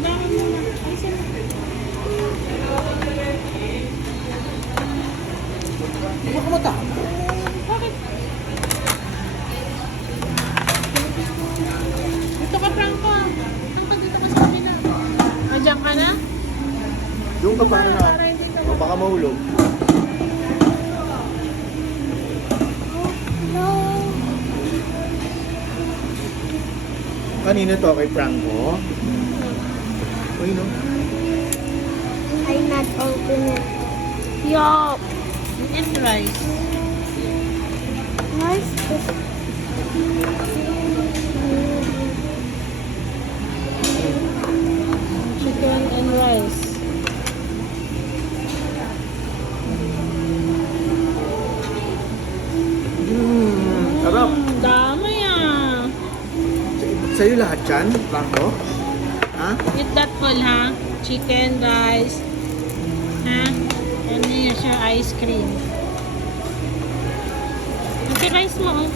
Madami muna. Ayusin mo. Hindi mo kumata. Bakit? Dito ka, Franco. Franco, dito ka sa kabila. Diyan ka na? Doon ka para na. Para hindi ka O baka mahulog. No. Kanina to kay Franco. Uy, no? I not open it. Yup. And rice. What's this? Chicken and rice. Sarap. Dami ah. Sa'yo lahat yan, Franco? Ha? Eat that full ha. Chicken, rice. Ha? And here's your ice cream. Ito rice mo oh.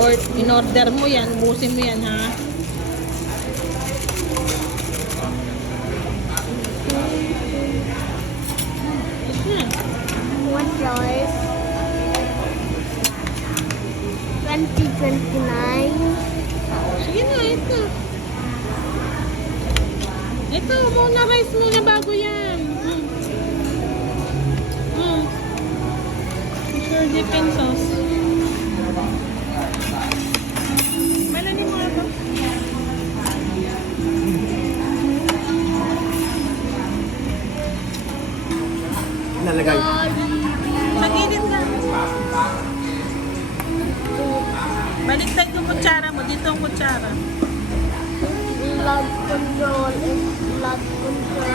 Or in-order mo yan, ubusin mo yan ha. Ito na. What yours? 2029. Sige na, ito. Ito, muna rice muna bago yan. Sure chicken sauce. Malani mo ito. Nalagay. Sa gilid lang. Baliktad yung kutsara mo. Dito ang kutsara. Blood control is blood control.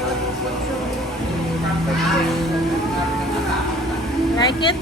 Blood control. Like it?